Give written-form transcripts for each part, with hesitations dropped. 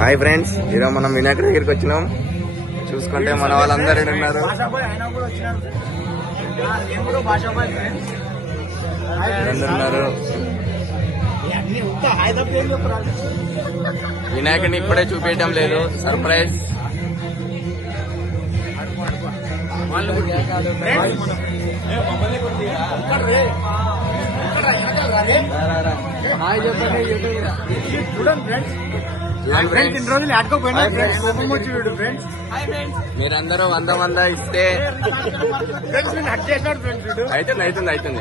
Hi friends, ఈరోజు మనం వినాయకుడి దగ్గరికి వచ్చినాం. చూసుకుంటే మన వాళ్ళందరూ ఉన్నారు. వినాయకుడిని ఇప్పుడే చూపించడం లేదు, సర్ప్రైజ్. మీరందరూ 100 ఇస్తే అవుతుంది.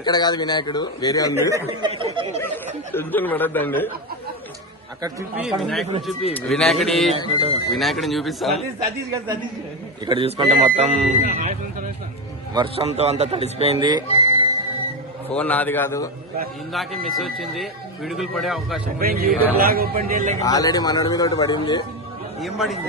ఇక్కడ కాదు వినాయకుడు, వేరే ఉంది. టెన్షన్ పడద్దండి. అక్కడ చూపి వినాయకుడిని చూపిస్తాం. ఇక్కడ చూసుకుంటే మొత్తం వర్షంతో అంతా తడిసిపోయింది. ఫోన్ నాది కాదు, ఇందాకే మెసేజ్ వచ్చింది, పిడుగులు పడే అవకాశం. ఆల్రెడీ మనోడి మీద ఒకటి పడింది. ఏం పడింది?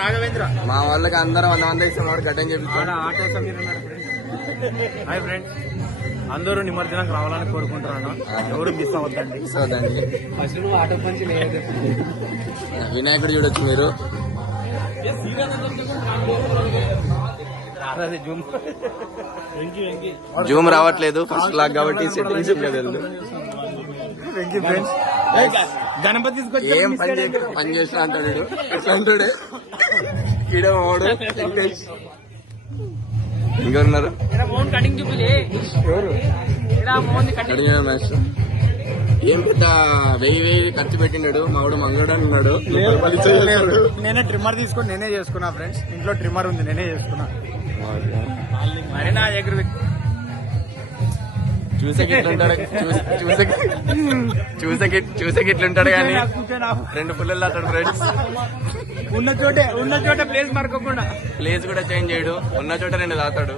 రాఘవేంద్ర మా వాళ్ళకి అందరూ 100 ఇస్తాం. వాడు గడ్డం చెప్తాడు. హాయ్ ఫ్రెండ్స్, అందరూ నిమజ్జనానికి రావాలని కోరుకుంటున్నాను. ఎవరు మిస్ అవ్వద్దండి. అసలు ఆటో పంచి లేదు. వినాయకుడు చూడొచ్చు మీరు. జూమ్ రావట్లేదు, ఫస్ట్ లాగ్ కాబట్టి సెట్టింగ్స్ లేదు. గణపతి ఏం పని చేసినా అంటాడు ఎట్లా అంటాడే ఈడోడు. ఇంకెవరున్నారు? ఏం పెద్ద 1000 ఖర్చు పెట్టినాడు మావాడు. మంగడు అన్నాడు. నేనే ట్రిమ్మర్ తీసుకొని నేనే చేసుకున్నా ఫ్రెండ్స్. ఇంట్లో ట్రిమ్మర్ ఉంది, నేనే చేసుకున్నా. మరి నా దగ్గర చూసేకి ఇట్లుంటాడు కానీ 2 పుల్లలు అట్టాడు ఫ్రెండ్స్. ఉన్న చోట ప్లేస్ మరకకుండా ప్లేస్ కూడా చేంజ్ చేయడు. ఉన్న చోట 2 తాతాడు.